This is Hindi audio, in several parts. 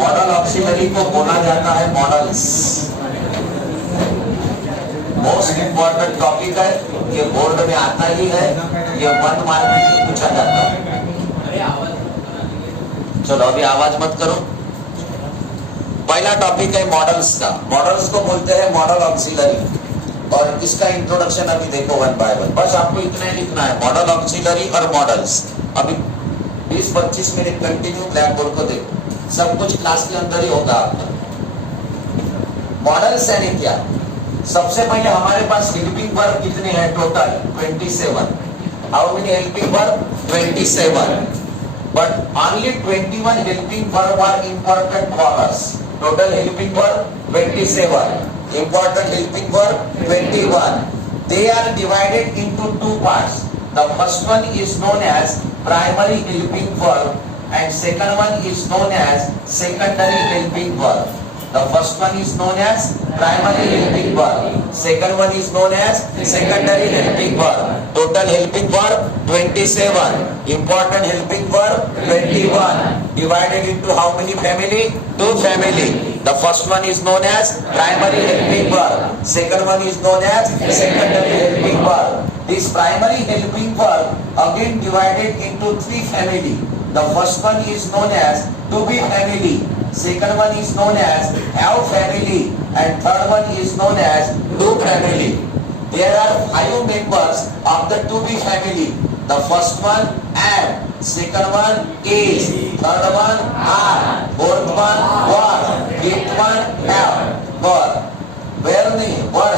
मॉडल ऑक्सिलरी को बोला जाता है मॉडल्स। मोस्ट इंपॉर्टेंट टॉपिक है, ये बोर्ड में आता ही है, ये 1 मार्क में पूछा जाता है। चलो अभी आवाज मत करो। पहला टॉपिक है मॉडल्स का। मॉडल्स को बोलते हैं मॉडल ऑक्सिलरी, और इसका इंट्रोडक्शन अभी देखो 1 बाय 1। बस आपको इतना ही लिखना है, मॉडल ऑक्सिलरी और मॉडल्स। अभी 20-25 मिनट कंटिन्यू ब्लैक बोर्ड को देखो, सब कुछ क्लास के अंदर ही होगा आपका। मॉडल्स यानी क्या? सबसे पहले हमारे पास हेल्पिंग वर्ब कितने हैं? Total 27। How many helping verb? 27। But only 21 helping verb are important for us. Total helping verb 27. Important helping verb 21. They are divided into 2 parts. The first one is known as primary helping verb, and second one is known as secondary helping verb. The first one is known as primary helping verb. Second one is known as secondary helping verb. Total helping verb 27. Important helping verb 21. Divided into how many family? 2 family. The first one is known as primary helping verb. Second one is known as secondary helping verb. This primary helping verb again divided into 3 family. The first one is known as to be family. Second one is known as have family, and third one is known as do family. There are 5 members of the to be family. The first one am, second one is, third one are, fourth one was, fifth one have. But where nahi? What?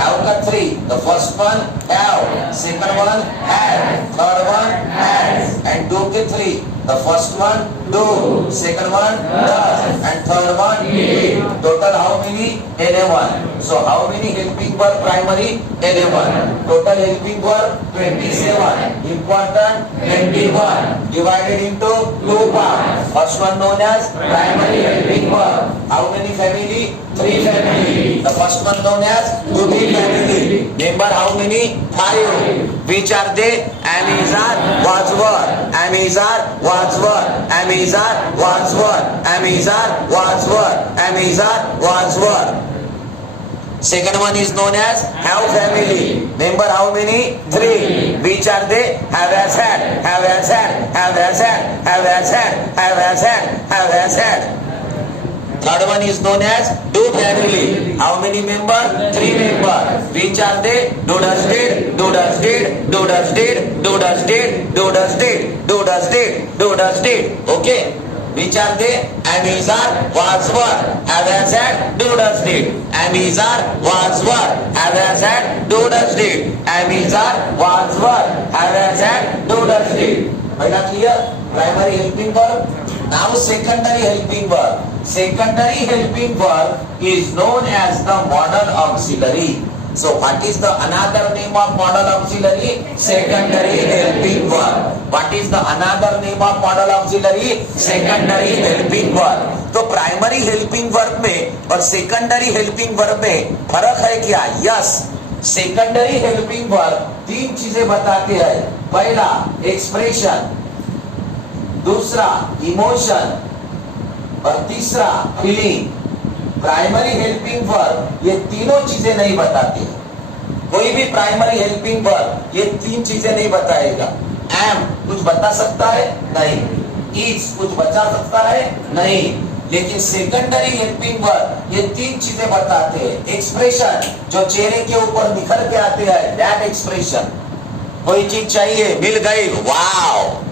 Have got 3. The first one have, second one had, third one has, and do के 3. The first one do, second one does, and third one did. Total how many? 11. So how many helping verb primary? 11. Total helping verb 27. Important 21. Divided into 2 parts. First one known as primary helping verb. How many family? 3 family. The first one known as to be family. Member how many? 5. Which are they? Am, is, are, was, were. Am, is, are, was, were. Am, is, are, was, were. Am, is, are, was, were. Am, is, are, was, were. Second one is known as have family. Member how many? 3. Which are they? Have, has, had. Have, has, had. Have, has, had. Have, has, had. Have, has, had. Have, has, had. Third one is known as do family. How many members? 3 members. Which are they? Do, does, did. Do, does, did. Do, does, did. Do, does, did. Do, does, did. Do, does, did. Do, does, did. Okay. Which are they? Am, is, are, was, were. Have, has, had. Do, does, did. Am, is, are, was, were. Have, has, had. Do, does, did. Am, is, are, was, were. Have, has, had. Do, does, did. Right now clear? Primary helping verb. Now secondary helping verb. Secondary helping verb is known as the modal auxiliary. So what is the another name of modal auxiliary? Secondary helping verb. What is the another name of modal auxiliary? Secondary helping verb. तो प्राइमरी हेल्पिंग वर्ब में और सेकेंडरी हेल्पिंग वर्ब में फर्क है क्या? यस, सेकेंडरी हेल्पिंग वर्ब 3 चीजें बताते हैं। पहला एक्सप्रेशन, दूसरा इमोशन, और तीसरा फीलिंग। प्राइमरी हेल्पिंग वर्ब ये तीनों चीजें नहीं बताती। कोई भी प्राइमरी हेल्पिंग वर्ब ये 3 चीजें नहीं बताएगा। एम कुछ बता सकता है? नहीं। इज कुछ बता सकता है? नहीं। लेकिन सेकेंडरी हेल्पिंग वर्ब ये 3 चीजें बताते हैं। एक्सप्रेशन जो चेहरे के ऊपर निखर के आते हैं, दैट एक्सप्रेशन। कोई चीज चाहिए, मिल गई, वाव,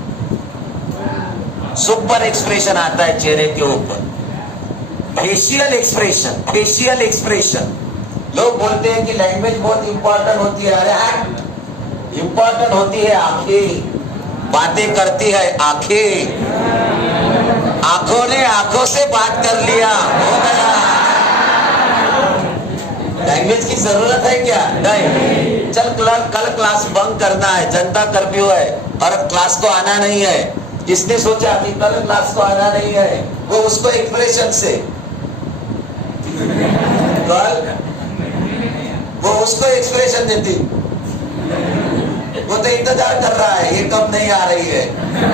सुपर एक्सप्रेशन आता है चेहरे के ऊपर। Facial expression, facial expression. लोग बोलते हैं कि लैंग्वेज बहुत इंपॉर्टेंट होती है। अरे इंपॉर्टेंट होती है आंखें, बातें करती है आंखें। आंखों ने आंखों से बात कर लिया, हो गया। लैंग्वेज की जरूरत है क्या? नहीं। चल कल क्लास बंक करना है, जनता कर्फ्यू है और क्लास को आना नहीं है। जिसने सोचा कि कल क्लास को आना नहीं है, वो उसको एक्सप्रेशन से कल वो उसको एक्सप्रेशन देती, वो तो इंतजार कर रहा है ये कब नहीं आ रही है,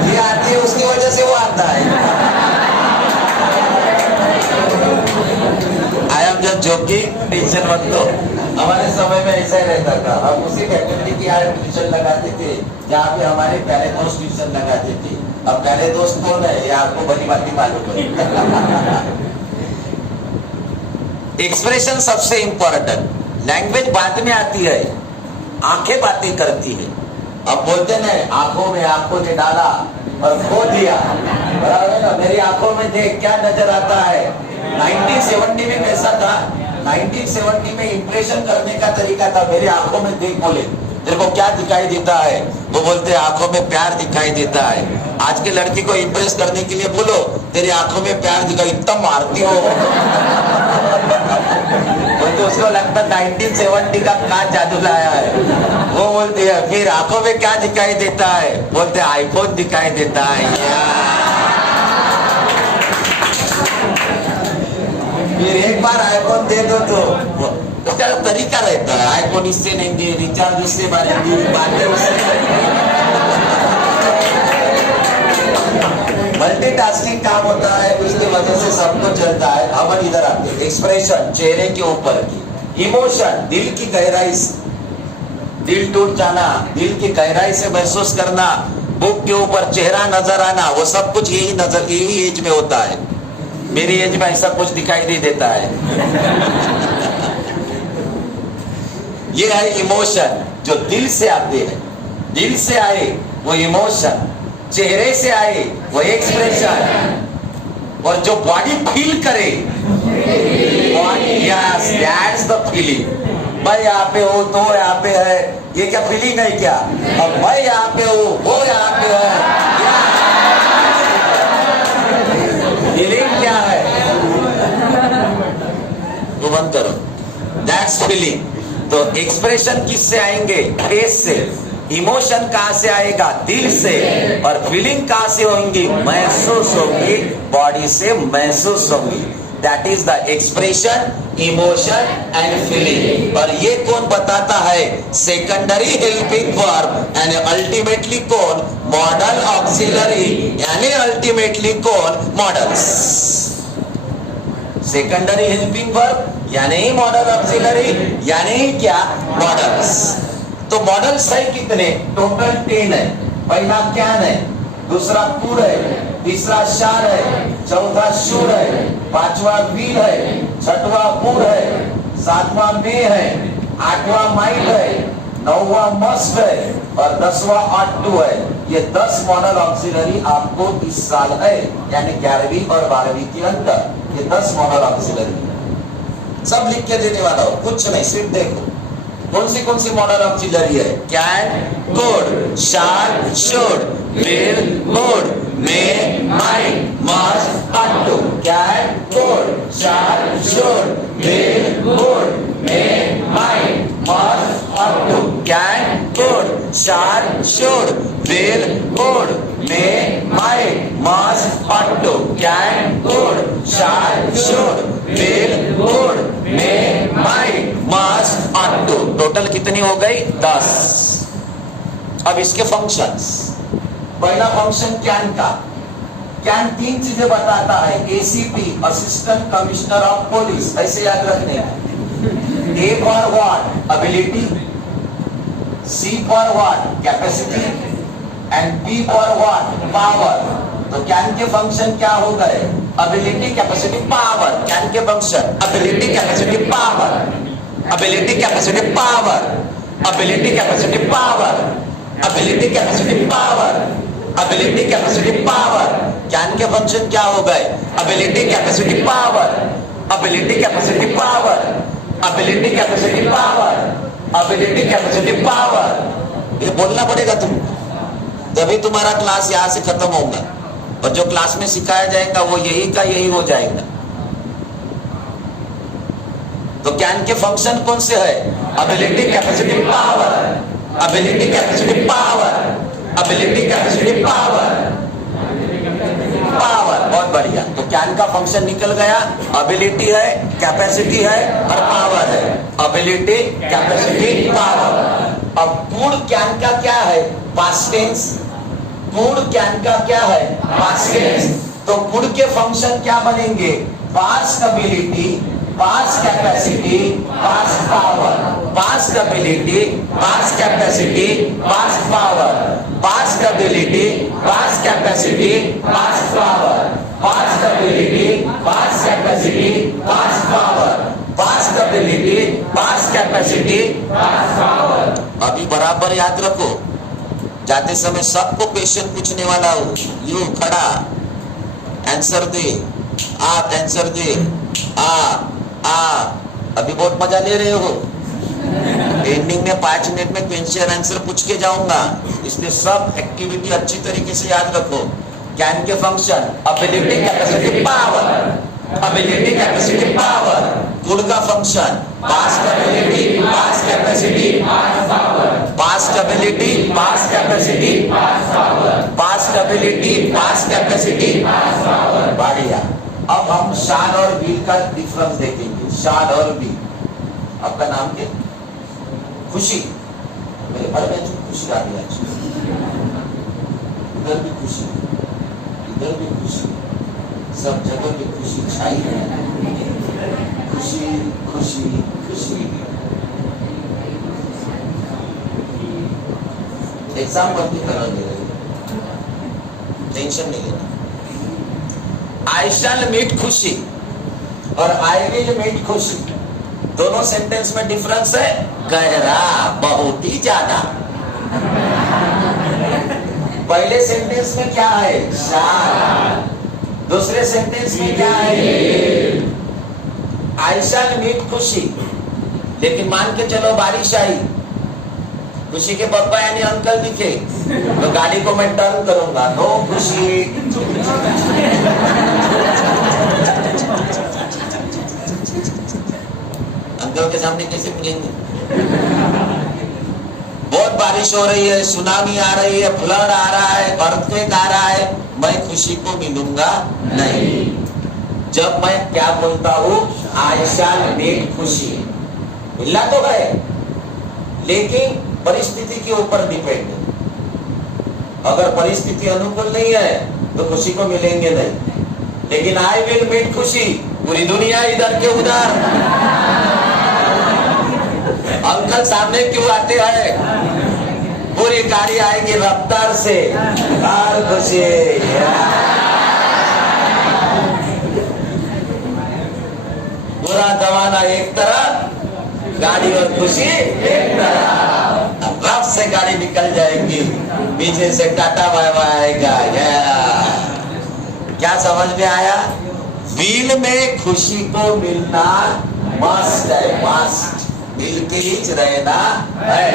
ये आती है उसकी वजह से वो आता है। I am just joking, tension मत लो। हमारे समय में ऐसा ही रहता था, हम उसी फैकल्टी की यार ट्यूशन लगाते थे जहाँ पे हमारे पहले दोस्त ट्यूशन लगाते थे। अब पहले दोस्त कौन है ये आपको भली बात मालूम है। एक्सप्रेशन सबसे इंपॉर्टेंट, लैंग्वेज बाद में आती है, आंखें बातें करती है। अब बोलते ना आंखों ने डाला और खो दिया, बराबर है ना। मेरी आंखों में देख क्या नजर आता है। 1970 में कैसा था, 1970 में इंप्रेशन करने का तरीका था, मेरी आंखों में देख बोले तेरे को क्या दिखाई देता है, वो बोलते आंखों में प्यार दिखाई देता है। आज के लड़की को इंप्रेस करने के लिए बोलो तेरी आंखों में प्यार दिखाई, इतना मारती हो। तो उसको लगता 1970 का क्या जादू लाया है। वो बोलती है फिर आंखों में क्या दिखाई देता है, बोलते आईफोन दिखाई देता है। फिर एक बार आईफोन दे दो तो क्या तरीका रहता है, आईफोन इससे नहीं दे, रिचार्ज उससे मारेंगे, बातें उससे। मल्टीटास्किंग काम होता है, उसकी वजह से सबको चलता है। हम इधर आते हैं, एक्सप्रेशन चेहरे के ऊपर की, इमोशन दिल की गहराई से, दिल टूट जाना, दिल की गहराई से महसूस करना, बुक के ऊपर चेहरा नजर आना, वो सब कुछ यही एज में होता है। मेरी एज में ऐसा कुछ दिखाई नहीं देता है। ये है इमोशन जो दिल से आते हैं, दिल से आए वो इमोशन, चेहरे से आए वो एक्सप्रेशन, और जो बॉडी फील करे यस दैट्स द फीलिंग। मैं यहाँ पे हूँ तो यहाँ पे है, ये क्या फीलिंग है क्या? अब मैं यहाँ पे हूँ वो यहाँ पे है, फीलिंग क्या है वो बंद करो, दैट्स फीलिंग। तो एक्सप्रेशन किससे आएंगे? फेस से। इमोशन कहां से आएगा? दिल से। और फीलिंग कहां से होंगी? महसूस होंगी, बॉडी से महसूस होंगी। That is the expression, emotion and feeling. और ये कौन बताता है? Secondary helping verb and ultimately कौन? मॉडल ऑक्सिलरी, यानी अल्टीमेटली कौन? मॉडल्स। सेकेंडरी हेल्पिंग वर्ब यानी मॉडल ऑक्सिलरी, यानी क्या? मॉडल्स। तो मॉडल्स है कितने? टोटल 10 है। पहला कैन है, दूसरा कुड है, तीसरा शार है, चौथा शुड है, पांचवा व्हील है, छठवा वुड है, सातवां मे है, आठवां माइट है, नौवां मस्ट है और 10वां ऑट टू है। ये 10 मॉडल ऑक्सिलरी आपको इस साल है, यानी 11वीं और 12वीं के अंदर ये 10 मॉडल ऑक्सिलरी सब लिख के देने वाला हो, कुछ नहीं, सिर्फ देखो कौन सी मॉडल ऑक्सिलरी है? Can, could, shall, should, will, would, may, might, must, ought to. Can, could, shall, should, will, would, may, might, must, ought to. Can, could, shall, should, will, would, may, might, must, ought to. Can, could, shall, should, will, would, may, might, must, ought to. Total कितनी हो गई? 10। अब इसके फंक्शंस। पहला फंक्शन कैन का, कैन 3 चीजें बताता है। ACP, assistant commissioner of police, ऐसे याद रखने हैं। A for what? Ability, C for what? Capacity and P for what? Power. तो कैन के फंक्शन क्या हो गए? Ability, capacity, power. कैन के function ability, capacity, power, ability, capacity, power, ability, capacity, power, ability, capacity, power, ability, capacity, power. Can के फंक्शन क्या हो गए? Ability, capacity, power, ability, capacity, power, ability, capacity, power, ability, capacity, power. ये बोलना पड़ेगा तुमको, तभी तुम्हारा क्लास यहां से खत्म होगा, और जो क्लास में सिखाया जाएगा वो यही का यही हो जाएगा। तो कैन के फंक्शन कौन से है? Ability, capacity, power, ability, capacity, power, ability, capacity, power, power. बहुत बढ़िया। तो कैन का फंक्शन निकल गया, एबिलिटी है, कैपेसिटी है और पावर है। एबिलिटी, कैपेसिटी, पावर, अब कुड कैन का क्या है? Past tense. कुड कैन का क्या है? Past tense. तो कुड के फंक्शन क्या बनेंगे? Past ability, past capacity, past power. Past ability, past capacity, past power. Past ability, past capacity, past power. Past ability, past capacity, past power. Past ability, past capacity, past power. अभी बराबर याद रखो, जाते समय सबको क्वेश्चन पूछने वाला हूं। यू खड़ा, आंसर दे, आप आंसर दे। अभी बहुत मजा ले रहे हो। एंडिंग में 5 मिनट में क्वेश्चन आंसर पूछ के जाऊंगा, इसलिए सब एक्टिविटी अच्छी तरीके से याद रखो। कैन के function ability, capacity, power. Ability, capacity, power. Could का function past ability, past capacity, past power. Past ability, past capacity, past power. Past ability, past capacity, past power. बढ़िया। अब हम शाल और विल का डिफरेंस देखेंगे। शाल और विल। आपका नाम क्या? खुशी। मेरे बड़े बहन खुशी आ गया। इधर भी खुशी, इधर भी खुशी, सब जगह भी खुशी छाई है। खुशी खुशी खुशी। एग्जाम्पल की तरह दे रहे, टेंशन नहीं लेना। आई शैल मीट खुशी और आई विल मीट खुशी, दोनों सेंटेंस में डिफरेंस है गहरा, बहुत ही ज्यादा। पहले सेंटेंस में क्या है? शाल। दूसरे सेंटेंस में क्या है? आई शैल मीट खुशी। लेकिन मान के चलो बारिश आई, खुशी के पापा यानी अंकल दिखे, तो गाड़ी को मैं टर्न करूंगा, नो खुशी। अंकल के सामने कैसे मिलेंगे? बहुत बारिश हो रही है, सुनामी आ रही है, फ्लड आ रहा है, अर्थक्वेक आ रहा है, मैं खुशी को मिलूंगा नहीं। जब मैं क्या बोलता हूं? आई शैल मीट खुशी, मिलना तो है लेकिन परिस्थिति के ऊपर डिपेंड। अगर परिस्थिति अनुकूल नहीं है तो खुशी को मिलेंगे नहीं। लेकिन आई विल मीट खुशी, पूरी दुनिया इधर के उधर। अंकल सामने क्यों आते हैं? पूरी गाड़ी आएगी रफ्तार से, कार खुशी। पूरा जमाना एक तरफ, गाड़ी और खुशी एक तरफ। रफ से गाड़ी निकल जाएगी, पीछे से टाटा बाय बाय आएगा। क्या समझ में आया? व्हील में खुशी को मिलना मस्ट है, मस्ट, मिल के ही रहना है।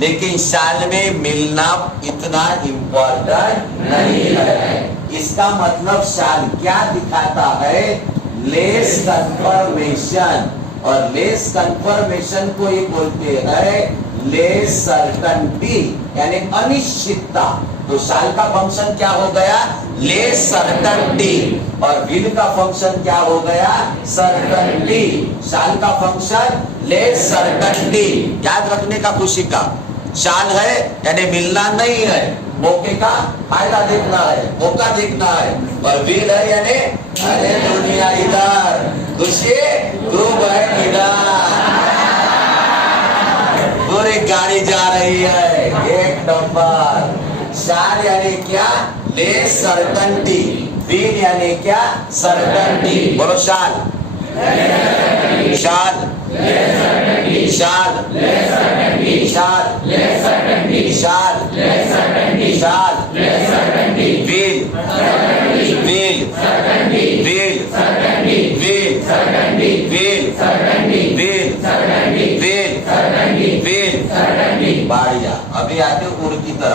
लेकिन साल में मिलना इतना इम्पोर्टेंट नहीं है। इसका मतलब साल क्या दिखाता है? लेस कंफर्मेशन, और लेस कंफर्मेशन को ही बोलते हैं लेस सर्टेनिटी, यानी अनिश्चितता। तो साल का फंक्शन क्या हो गया? Less certainty. और विल का फंक्शन क्या हो गया? सर्टेनिटी। साल का फंक्शन लेस सर्टेनिटी, याद रखने का खुशी का। शाल है यानी मिलना नहीं है, मौके का फायदा देखना है, मौका देखना है। और विल है यानी अरे दुनिया इधर, खुशी खूब है इधर, पूरी गाड़ी जा रही है एक नंबर। शाल यानी क्या? Less certainty. विल यानी क्या? सर्टेनिटी। बोलो shall, shall, shall, shall, shall, shall, will, will, will, will, will, will, will, will. बढ़िया। अभी आते उड़ की तरफ।